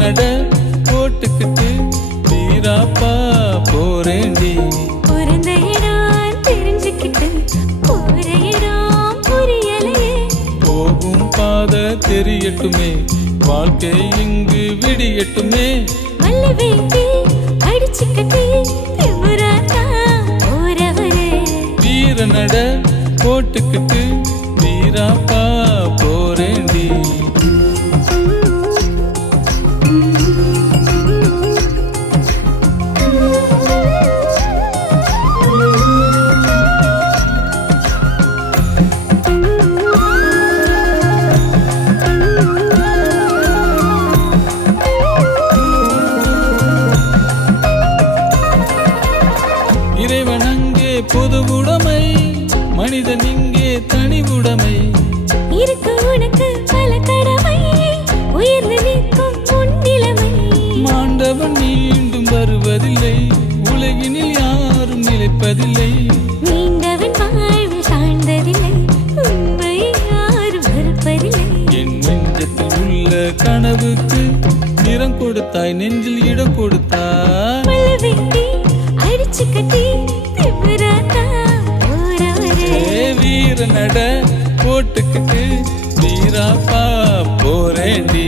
நட போட்டுக்கிட்டு வீராப்பா போறேண்டி. பிறந்த இடம் தெரிஞ்சுக்கிட்டு போற இடம் புரியலையே. போகும் பாதை தெரியட்டுமே, வாழ்க்கை இங்கு விடியட்டுமே. மல்ல வேண்டி அடிச்சுக்கிட்டு திமுறாத்தா போறவரு. வீர நட போட்டுக்கிட்டு வீராப்பா போறேண்டி. இறைவன் அங்கே பொதுவுடைமை, மனிதன் இங்கே தனிவுடைமை. இருக்கு உனக்கு பல கடமை, உயர்ந்து நிற்கும் முன்னிலைமை. மாண்டவன் மீண்டும் வருவதில்லை, உலகினில் யாரும் நிலைப்பதில்லை. மீண்டவன் வாழ்வு தாழ்ந்ததில்லை, உண்மை யாரும் மறுப்பதில்லை. என் நெஞ்சத்தில் உள்ள கனவுக்கு நிறம் கொடுத்தாய், நெஞ்சில் இடம் கொடுத்தாய். மல்ல வேண்டி அடிச்சு கட்டி திமுறாத்தா போறவரு. வீர நட போட்டுக்கிட்டு வீராப்பா போறேண்டி.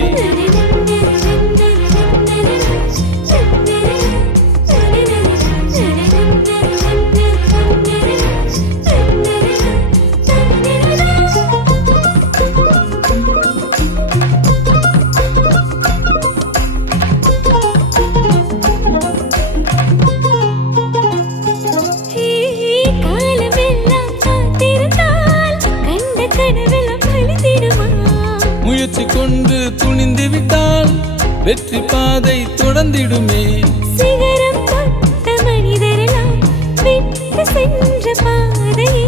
முயற்சி கொண்டு துணிந்து விட்டால் வெற்றி பாதை தொடர்ந்திடுமே. சிகரம் தொட்ட மனிதரெல்லாம் விட்டு சென்ற பாதையே.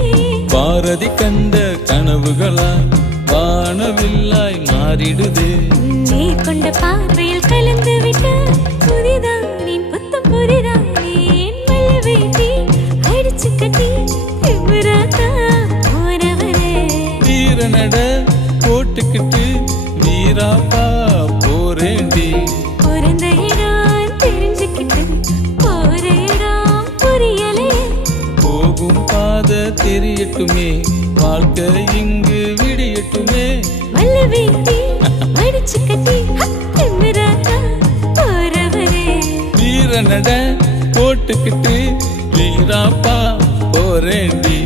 பாரதி கண்ட கனவுகளாய் வானவில்லாய் மாறிடுதே. கொண்ட பார்வையில் கலந்து விட்ட புதிதானின் புத்தம் புதிதானே. மல்ல வேண்டி அடிச்சு கட்டி திமுறாத்தா போறவரு. வீர நட போட்டுக்கிட்டு வீராப்பா போறேண்டி. பிறந்த இடம் தெரிஞ்சுக்கிட்டு போற இடம் புரியலையே. போகும் பாதை தெரியட்டுமே, வாழ்க்கை இங்கு விடியட்டுமே. மல்ல வேண்டி அடிச்சு கட்டி திமுறாத்தா போறவரு. வீர நட போட்டுக்கிட்டு வீராப்பா போறேண்டி.